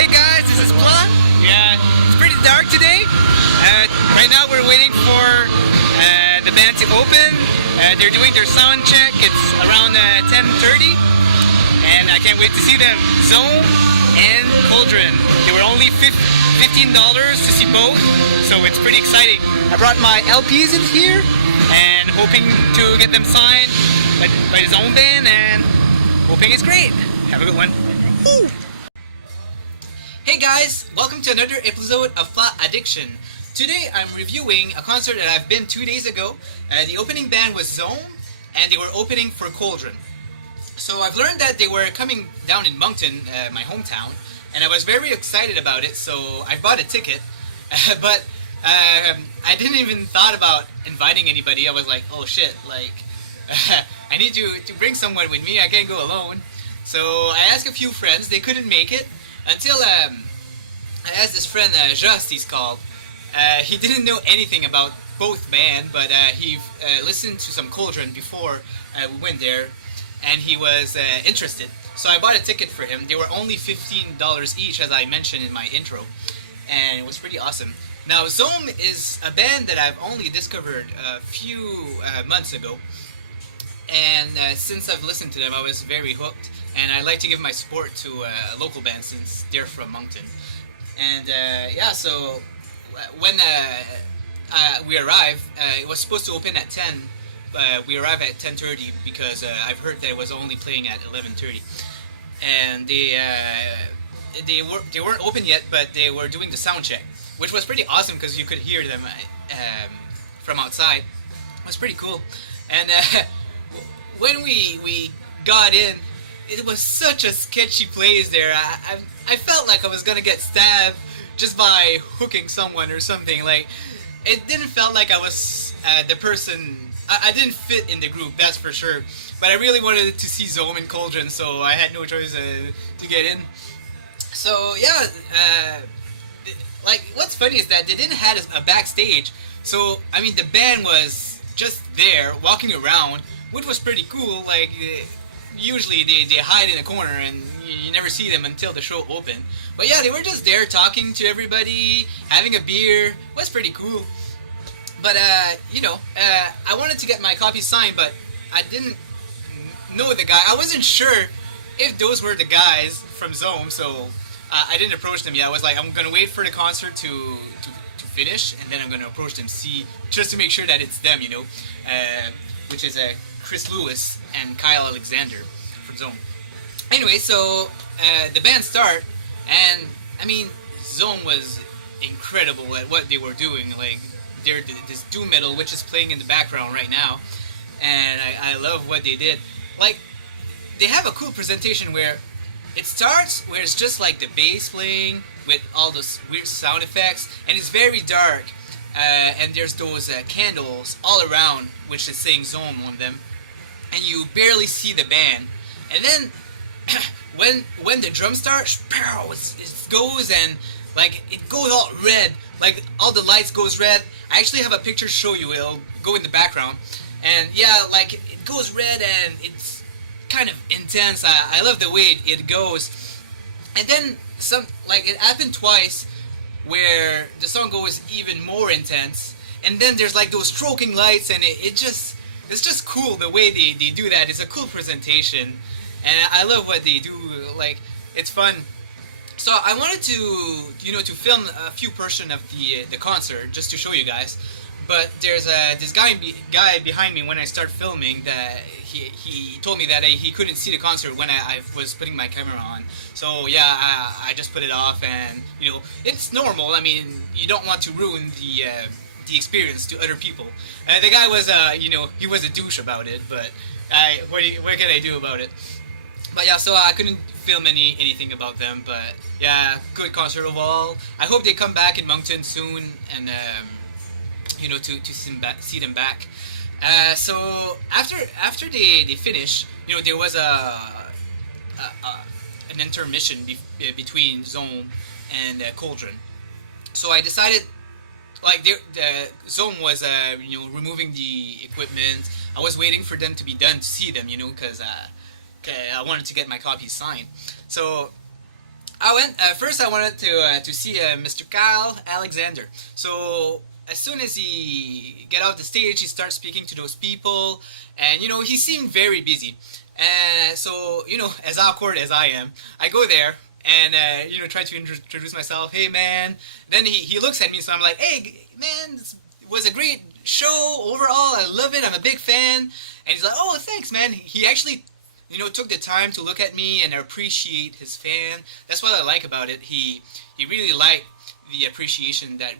Hey guys, this is Pla. Yeah, it's pretty dark today. Right now we're waiting for the band to open. They're doing their sound check. It's around 10:30, and I can't wait to see them. Zaum and Cauldron. They were only $15 to see both, so it's pretty exciting. I brought my LPs in here, and hoping to get them signed by his own band, and hoping it's great. Have a good one. Woo. Hey guys, welcome to another episode of Flat Addiction. Today I'm reviewing a concert that I've been 2 days ago. The opening band was Zaum, and they were opening for Cauldron. So I've learned that they were coming down in Moncton, my hometown, and I was very excited about it, so I bought a ticket. But I didn't even thought about inviting anybody. I was like, oh shit, like, I need to bring someone with me, I can't go alone. So I asked a few friends, they couldn't make it, until I asked this friend, Just, he's called. He didn't know anything about both band, but he listened to some Cauldron before we went there, and he was interested. So I bought a ticket for him. They were only $15 each, as I mentioned in my intro, and it was pretty awesome. Now, Zaum is a band that I've only discovered a few months ago, and since I've listened to them, I was very hooked, and I like to give my support to a local band since they're from Moncton. And yeah, so when we arrived, it was supposed to open at 10. We arrived at 10:30 because I've heard that it was only playing at 11:30, and they weren't open yet, but they were doing the sound check, which was pretty awesome because you could hear them from outside. It was pretty cool. And when we got in, it was such a sketchy place there. I felt like I was gonna get stabbed just by hooking someone or something. Like, it didn't feel like I was the person. I didn't fit in the group, that's for sure. But I really wanted to see Zaum and Cauldron, so I had no choice to get in. So yeah, like, what's funny is that they didn't have a backstage. So I mean, the band was just there walking around, which was pretty cool. Like, usually they hide in a corner and you never see them until the show opened. But yeah, they were just there talking to everybody, having a beer. It was pretty cool. But you know, I wanted to get my copy signed, but I didn't know the guy. I wasn't sure if those were the guys from Zaum, so I didn't approach them yet. I was like, I'm gonna wait for the concert to finish, and then I'm gonna approach them, see, just to make sure that it's them, you know, which is Chris Lewis and Kyle Alexander from Zaum. Anyway, so the band start, and I mean, Zaum was incredible at what they were doing. Like, they're this doom metal, which is playing in the background right now, and I love what they did. Like, they have a cool presentation where it starts where it's just like the bass playing with all those weird sound effects, and it's very dark, and there's those candles all around, which is saying Zaum on them, and you barely see the band. And then when the drum starts, it goes, and like, it goes all red, like all the lights goes red. I actually have a picture to show you. It'll go in the background, and yeah, like, it goes red and it's kind of intense. I love the way it goes. And then like, it happened twice where the song goes even more intense, and then there's like those stroking lights, and it's just cool the way they do that. It's a cool presentation, and I love what they do. Like, it's fun. So I wanted to, you know, to film a few portions of the concert just to show you guys. But there's this guy behind me when I start filming that he told me that he couldn't see the concert when I was putting my camera on. So yeah, I just put it off, and you know, it's normal. I mean, you don't want to ruin the experience to other people. The guy was you know, he was a douche about it, but what can I do about it? But yeah, so I couldn't film anything about them, but yeah, good concert overall. I hope they come back in Moncton soon, and you know, to see them back. So after they finish, you know, there was an intermission between Zaum and Cauldron. So I decided, like, Zaum was you know, removing the equipment. I was waiting for them to be done to see them, you know, because I wanted to get my copies signed. So I went first. I wanted to see Mr. Kyle Alexander. So as soon as he get off the stage, he starts speaking to those people, and he seemed very busy. And so as awkward as I am, I go there and try to introduce myself. Hey man. Then he looks at me, so I'm like, hey man, this was a great show overall. I love it. I'm a big fan. And he's like, oh thanks man. He actually took the time to look at me and appreciate his fan. That's what I like about it. He really liked the appreciation that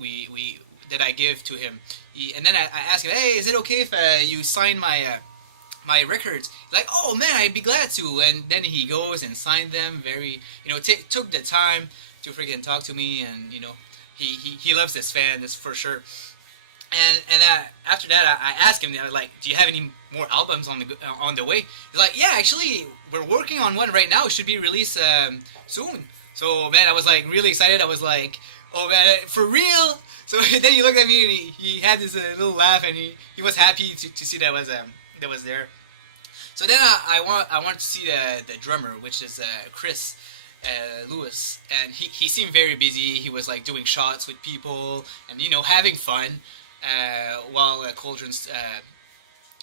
that I give to him. And then I asked him, hey, is it okay if you sign my records? He's like, oh man, I'd be glad to. And then he goes and signed them. Very, took the time to freaking talk to me, and he loves this fan, that's for sure. And after that, I asked him, like, do you have any more albums on the way? He's like, yeah, actually, we're working on one right now. It should be released soon. So man, I was like really excited. I was like, oh man, for real? So then he looked at me and he had this little laugh, and he was happy to see that was there. So then I want to see the drummer, which is Chris Lewis, and he seemed very busy. He was like doing shots with people and having fun while Cauldron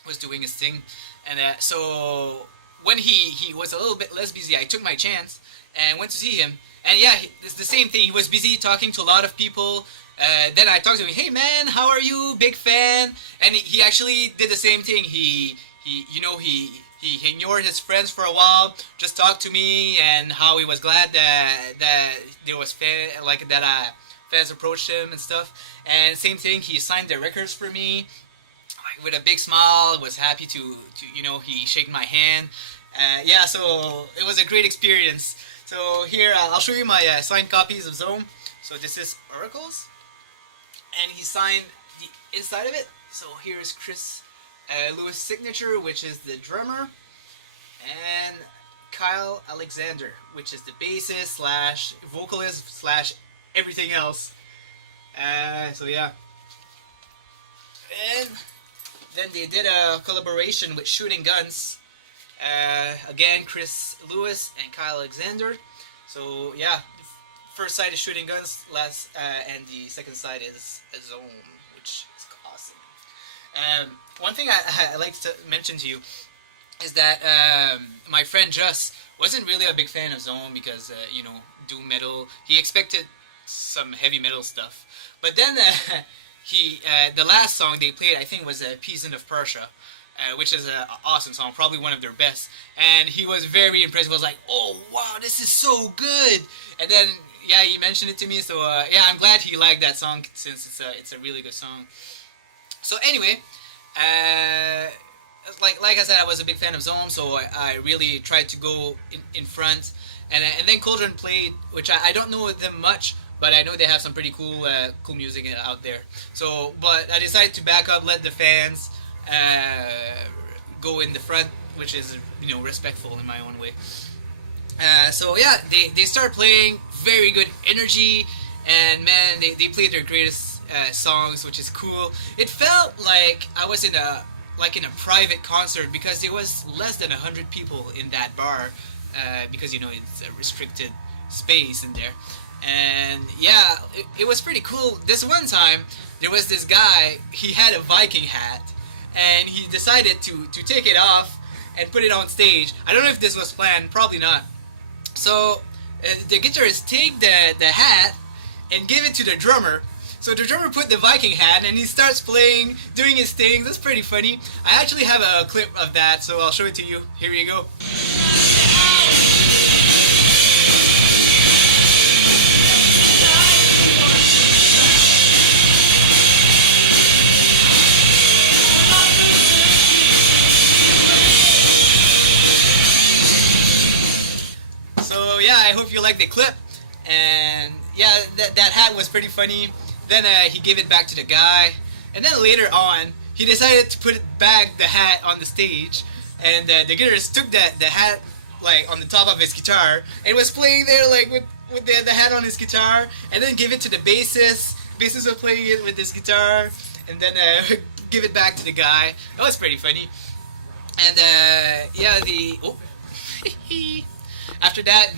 was doing his thing. And so when he was a little bit less busy, I took my chance and went to see him. And yeah, it's the same thing. He was busy talking to a lot of people. Then I talked to him. Hey man, how are you? Big fan. And he actually did the same thing. He ignored his friends for a while, just talked to me, and how he was glad that there was fans approached him and stuff. And same thing, he signed the records for me, like with a big smile. Was happy to he shook my hand. Yeah, so it was a great experience. So here I'll show you my signed copies of Zaum. So this is Oracles, and he signed the inside of it. So here is Chris Lewis' signature, which is the drummer, and Kyle Alexander, which is the bassist slash vocalist slash everything else. So yeah. And then they did a collaboration with Shooting Guns. Again, Chris Lewis and Kyle Alexander. So yeah, first side is Shooting Guns, and the second side is Zaum, which is awesome. One thing I like to mention to you is that my friend Just wasn't really a big fan of Zaum because doom metal. He expected some heavy metal stuff, but then the last song they played, I think, was "Peasant of Persia," which is an awesome song, probably one of their best. And he was very impressed. He was like, "Oh wow, this is so good!" And then yeah, he mentioned it to me. So yeah, I'm glad he liked that song since it's a really good song. So anyway. Like I said, I was a big fan of Zaum, so I really tried to go in front. And then Cauldron played, which I don't know them much, but I know they have some pretty cool music out there. So, but I decided to back up, let the fans go in the front, which is respectful in my own way. So yeah, they start playing, very good energy, and man, they played their greatest songs, which is cool. It felt like I was in a private concert because there was less than 100 people in that bar because it's a restricted space in there. And yeah, it was pretty cool. This one time there was this guy, he had a Viking hat, and he decided to take it off and put it on stage. I don't know if this was planned, probably not. So the guitarist take the hat and give it to the drummer. So the drummer put the Viking hat and he starts playing, doing his thing. That's pretty funny. I actually have a clip of that, so I'll show it to you. Here you go. So yeah, I hope you like the clip. And yeah, that hat was pretty funny. Then he gave it back to the guy, and then later on, he decided to put the hat on the stage, and the guitarist took the hat like on the top of his guitar and was playing there like with the hat on his guitar, and then give it to the bassist. Bassist was playing it with his guitar, and then give it back to the guy. That was pretty funny. And yeah, after that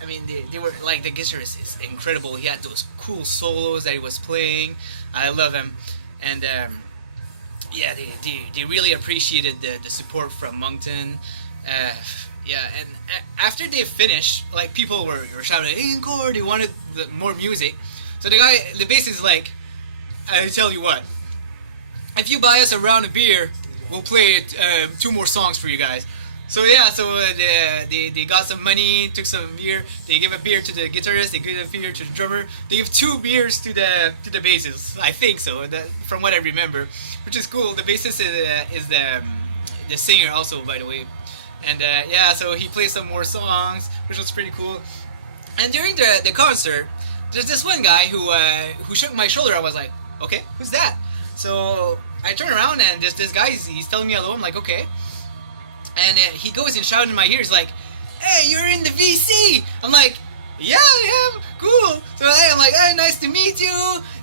I mean, they were like the guitarist is incredible. He had those cool solos that he was playing. I love him, and yeah, they really appreciated the support from Moncton. Uh, yeah, and after they finished, like people were shouting, "Hey, encore!" They wanted more music. So the bassist is like, "I tell you what, if you buy us a round of beer, we'll play 2 more songs for you guys." So yeah, so they got some money, took some beer. They gave a beer to the guitarist. They gave a beer to the drummer. They gave 2 beers to the bassist. I think so, from what I remember, which is cool. The bassist is the singer also, by the way. And yeah, so he played some more songs, which was pretty cool. And during the concert, there's this one guy who shook my shoulder. I was like, okay, who's that? So I turn around and this guy, he's telling me hello. I'm like, okay. And he goes and shouts in my ear. He's like, "Hey, you're in the VC." I'm like, "Yeah, I am. Cool." So I'm like, "Hey, nice to meet you."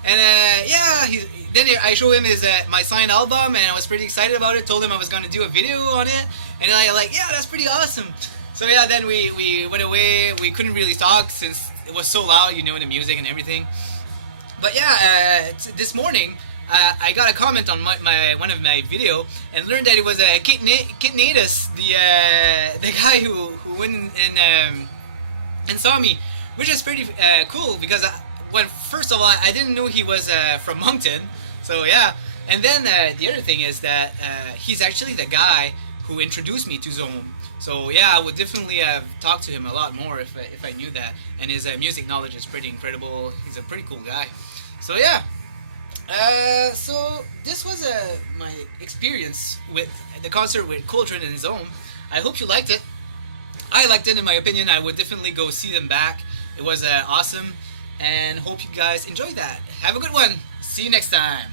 And yeah, then I show him my signed album, and I was pretty excited about it. Told him I was gonna do a video on it, and I like, "Yeah, that's pretty awesome." So yeah, then we went away. We couldn't really talk since it was so loud, the music and everything. But yeah, this morning. I got a comment on one of my video and learned that it was Kit Natus, the guy who went and saw me, which is pretty cool because first of all I didn't know he was from Moncton, so yeah. And then the other thing is that he's actually the guy who introduced me to Zaum. So yeah, I would definitely have talked to him a lot more if I knew that. And his music knowledge is pretty incredible. He's a pretty cool guy. So yeah. So this was my experience with the concert with Cauldron and Zaum. I hope you liked it. I liked it. In my opinion, I would definitely go see them back. It was awesome, and hope you guys enjoyed that. Have a good one. See you next time.